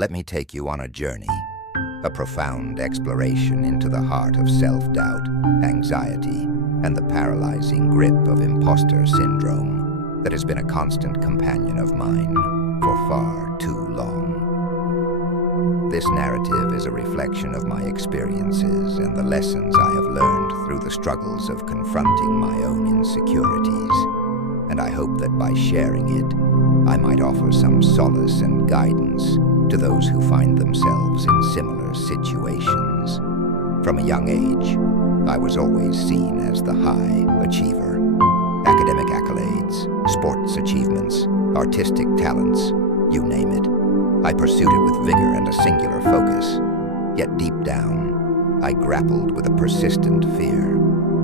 Let me take you on a journey, a profound exploration into the heart of self-doubt, anxiety, and the paralyzing grip of imposter syndrome that has been a constant companion of mine for far too long. This narrative is a reflection of my experiences and the lessons I have learned through the struggles of confronting my own insecurities, and I hope that by sharing it, I might offer some solace and guidance to those who find themselves in similar situations. From a young age, I was always seen as the high achiever. Academic accolades, sports achievements, artistic talents, you name it. I pursued it with vigor and a singular focus. Yet deep down, I grappled with a persistent fear.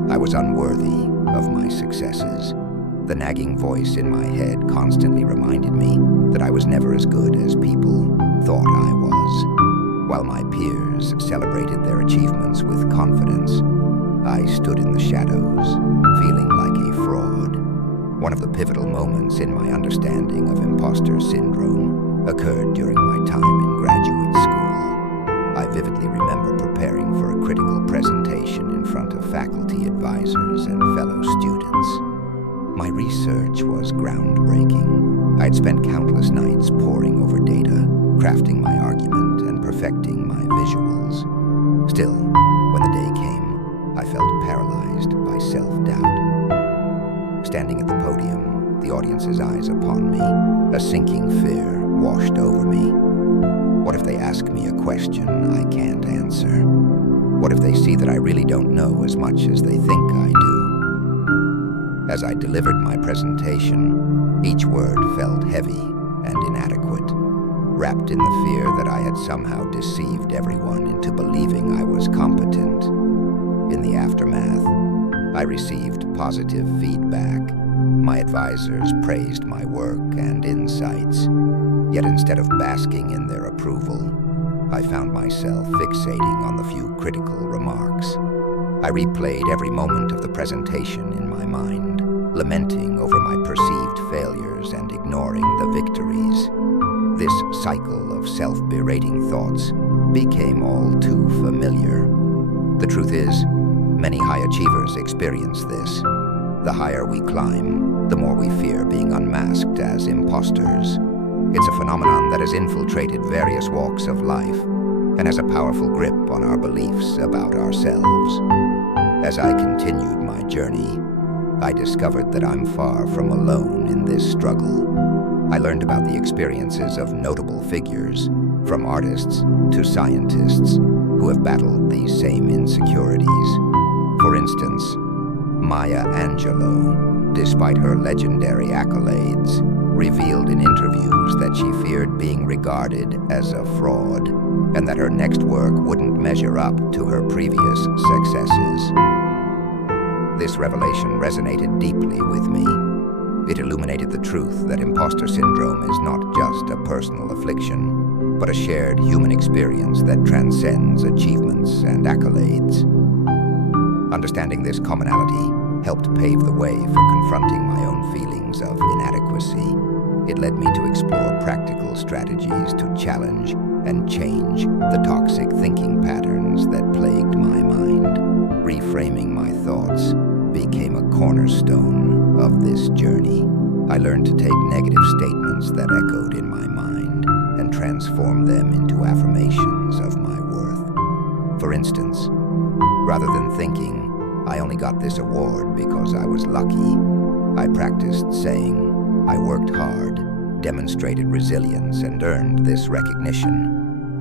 I was unworthy of my successes. The nagging voice in my head constantly reminded me that I was never as good as people thought I was. While my peers celebrated their achievements with confidence, I stood in the shadows, feeling like a fraud. One of the pivotal moments in my understanding of imposter syndrome occurred during my time in graduate school. I vividly remember preparing for a critical presentation in front of faculty advisors and fellow students. My research was groundbreaking. I had spent countless nights poring over data, crafting my argument, and perfecting my visuals. Still, when the day came, I felt paralyzed by self-doubt. Standing at the podium, the audience's eyes upon me, a sinking fear washed over me. What if they ask me a question I can't answer? What if they see that I really don't know as much as they think I do? As I delivered my presentation, each word felt heavy and inadequate, wrapped in the fear that I had somehow deceived everyone into believing I was competent. In the aftermath, I received positive feedback. My advisors praised my work and insights. Yet instead of basking in their approval, I found myself fixating on the few critical remarks. I replayed every moment of the presentation in my mind, lamenting over my perceived failures and ignoring the victories. This cycle of self-berating thoughts became all too familiar. The truth is, many high achievers experience this. The higher we climb, the more we fear being unmasked as imposters. It's a phenomenon that has infiltrated various walks of life and has a powerful grip on our beliefs about ourselves. As I continued my journey, I discovered that I'm far from alone in this struggle. I learned about the experiences of notable figures, from artists to scientists, who have battled these same insecurities. For instance, Maya Angelou, despite her legendary accolades, revealed in interviews that she feared being regarded as a fraud and that her next work wouldn't measure up to her previous successes. This revelation resonated deeply with me. It illuminated the truth that imposter syndrome is not just a personal affliction, but a shared human experience that transcends achievements and accolades. Understanding this commonality helped pave the way for confronting my own feelings of inadequacy. It led me to explore practical strategies to challenge and change the toxic thinking patterns that plagued my mind. Reframing my thoughts became a cornerstone of this journey. I learned to take negative statements that echoed in my mind and transform them into affirmations of my worth. For instance, rather than thinking, "I only got this award because I was lucky," I practiced saying, "I worked hard, demonstrated resilience, and earned this recognition."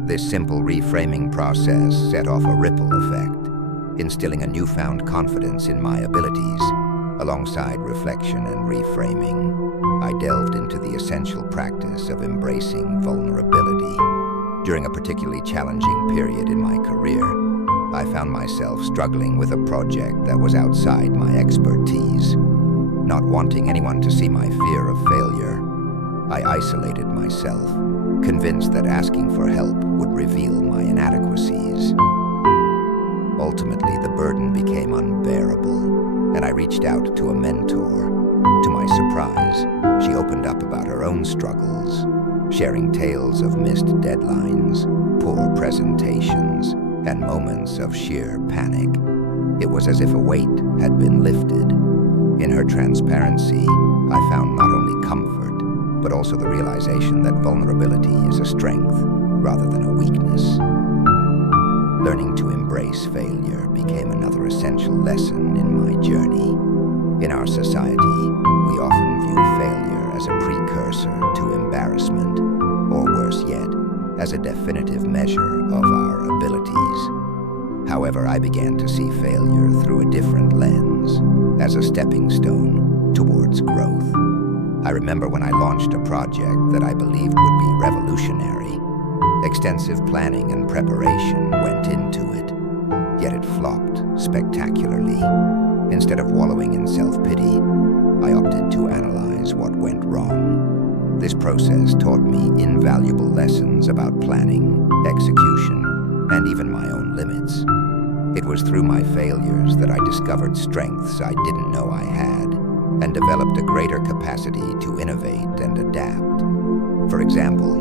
This simple reframing process set off a ripple effect, instilling a newfound confidence in my abilities. Alongside reflection and reframing, I delved into the essential practice of embracing vulnerability. During a particularly challenging period in my career, I found myself struggling with a project that was outside my expertise. Not wanting anyone to see my fear of failure, I isolated myself, convinced that asking for help would reveal my inadequacies. Ultimately, the burden became unbearable, and I reached out to a mentor. To my surprise, she opened up about her own struggles, sharing tales of missed deadlines, poor presentations, and moments of sheer panic. It was as if a weight had been lifted. In her transparency, I found not only comfort, but also the realization that vulnerability is a strength rather than a weakness. Learning to embrace failure became another essential lesson in my journey. In our society, we often view failure as a precursor to embarrassment, or worse yet, as a definitive measure of our abilities. However, I began to see failure through a different lens, as a stepping stone towards growth. I remember when I launched a project that I believed would be revolutionary. Extensive planning and preparation went into it, yet it flopped spectacularly. Instead of wallowing in self-pity, I opted to analyze what went wrong. This process taught me invaluable lessons about planning, execution, and even my own limits. It was through my failures that I discovered strengths I didn't know I had, and developed a greater capacity to innovate and adapt. For example,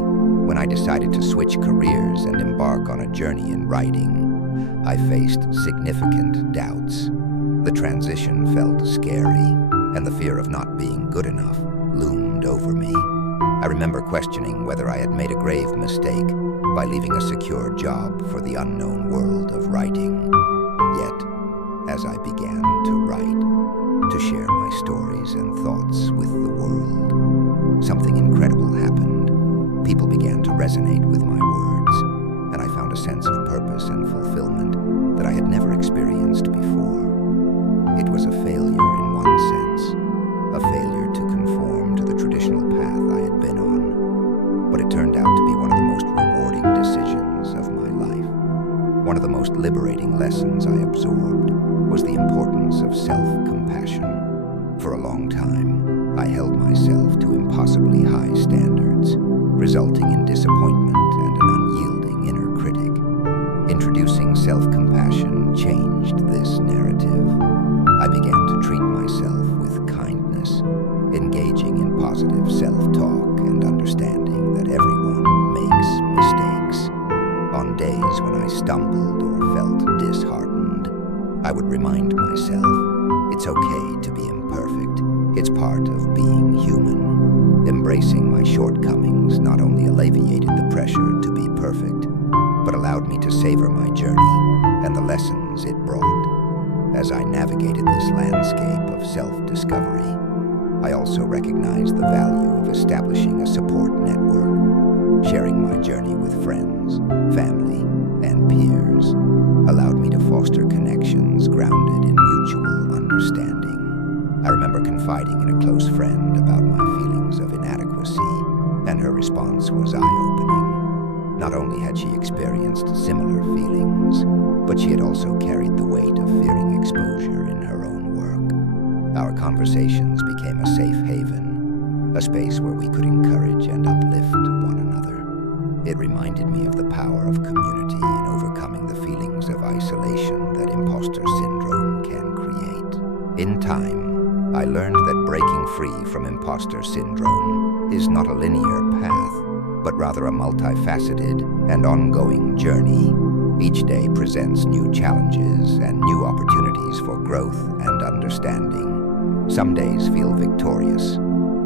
when I decided to switch careers and embark on a journey in writing, I faced significant doubts. The transition felt scary, and the fear of not being good enough loomed over me. I remember questioning whether I had made a grave mistake by leaving a secure job for the unknown world of writing. Yet, as I began to write, to share my stories and thoughts with the world, something incredible happened. People began to resonate with my words, and I found a sense of purpose and fulfillment that I had never experienced before. It was a failure in one sense, a failure to conform to the traditional path I had been on, but it turned out to be one of the most rewarding decisions of my life. One of the most liberating lessons I absorbed was the importance of self-compassion. For a long time, I held myself to impossibly high standards, resulting in disappointment and an unyielding inner critic. Introducing self-compassion changed this narrative. I began to treat myself with kindness, engaging in positive self-talk and understanding that everyone makes mistakes. On days when I stumbled or felt disheartened, I would remind myself, it's okay to be imperfect. It's part of being human. Embracing my shortcomings not only alleviated the pressure to be perfect, but allowed me to savor my journey and the lessons it brought. As I navigated this landscape of self-discovery, I also recognized the value of establishing a support network. Sharing my journey with friends, family, and peers allowed me to foster connections grounded in mutual understanding. I remember confiding in a close friend about my feelings of inadequacy, and her response was eye-opening. Not only had she experienced similar feelings, but she had also carried the weight of fearing exposure in her own work. Our conversations became a safe haven, a space where we could encourage and uplift one another. It reminded me of the power of community in overcoming the feelings of isolation that imposter syndrome can create. In time, I learned that breaking free from imposter syndrome is not a linear path, but rather a multifaceted and ongoing journey. Each day presents new challenges and new opportunities for growth and understanding. Some days feel victorious,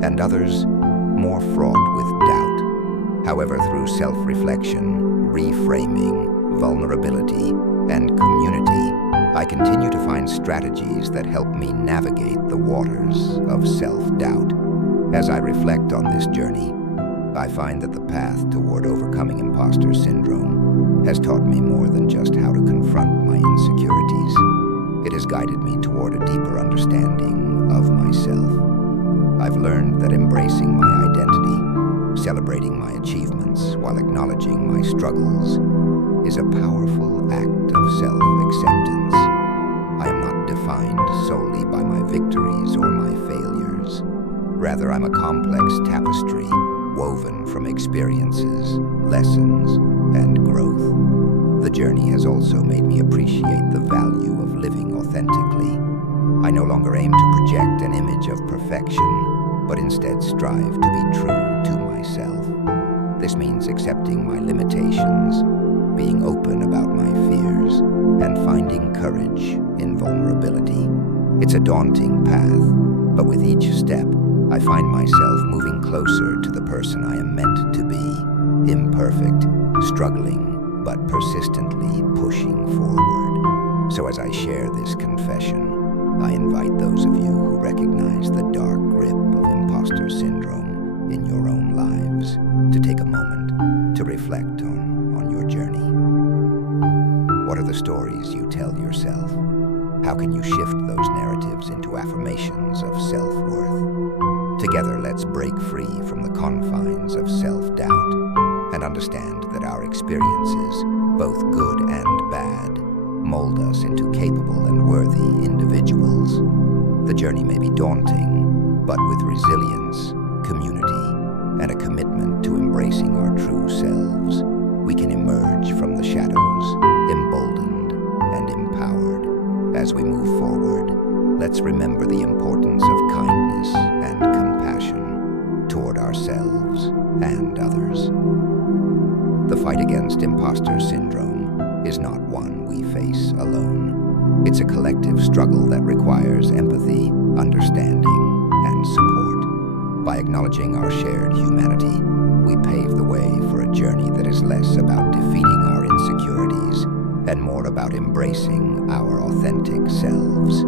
and others more fraught with doubt. However, through self-reflection, reframing, vulnerability, and community, I continue to find strategies that help me navigate the waters of self-doubt. As I reflect on this journey, I find that the path toward overcoming imposter syndrome has taught me more than just how to confront my insecurities. It has guided me toward a deeper understanding of myself. I've learned that embracing my identity, celebrating my achievements while acknowledging my struggles, is a powerful act of self-acceptance. I am not defined solely by my victories or my failures. Rather, I'm a complex tapestry woven from experiences, lessons, and growth. The journey has also made me appreciate the value of living authentically. I no longer aim to project an image of perfection, but instead strive to be true to myself. This means accepting my limitations, being open about my fears, and finding courage in vulnerability. It's a daunting path, but with each step, I find myself moving closer to the person I am meant to be, imperfect, struggling, but persistently pushing forward. So as I share this confession, I invite those of you who recognize the dark grip of imposter syndrome in your own lives to take a moment to reflect on your journey. What are the stories you tell yourself? How can you shift those narratives into affirmations of self-worth? Together, let's break free from the confines of self-doubt and understand that our experiences, both good and bad, mold us into capable and worthy individuals. The journey may be daunting, but with resilience, community, and a commitment to embracing our true selves, we can emerge from the shadows, emboldened and empowered. As we move forward, let's remember the importance of kindness and compassion toward ourselves and others. The fight against imposter syndrome is not one we face alone. It's a collective struggle that requires empathy, understanding, and support. By acknowledging our shared humanity, we pave the way for a journey that is less about defeating our insecurities and more about embracing our authentic selves.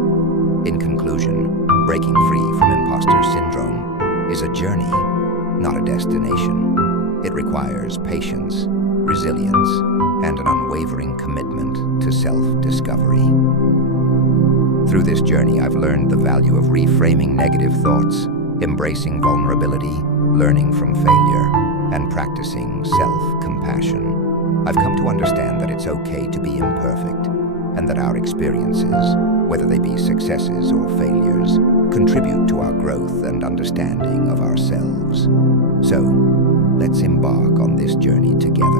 In conclusion, breaking free from imposter syndrome is a journey, not a destination. It requires patience, resilience, and an unwavering commitment to self-discovery. Through this journey, I've learned the value of reframing negative thoughts, embracing vulnerability, learning from failure, and practicing self-compassion. I've come to understand that it's okay to be imperfect, and that our experiences, whether they be successes or failures, contribute to our growth and understanding of ourselves. So, let's embark on this journey together,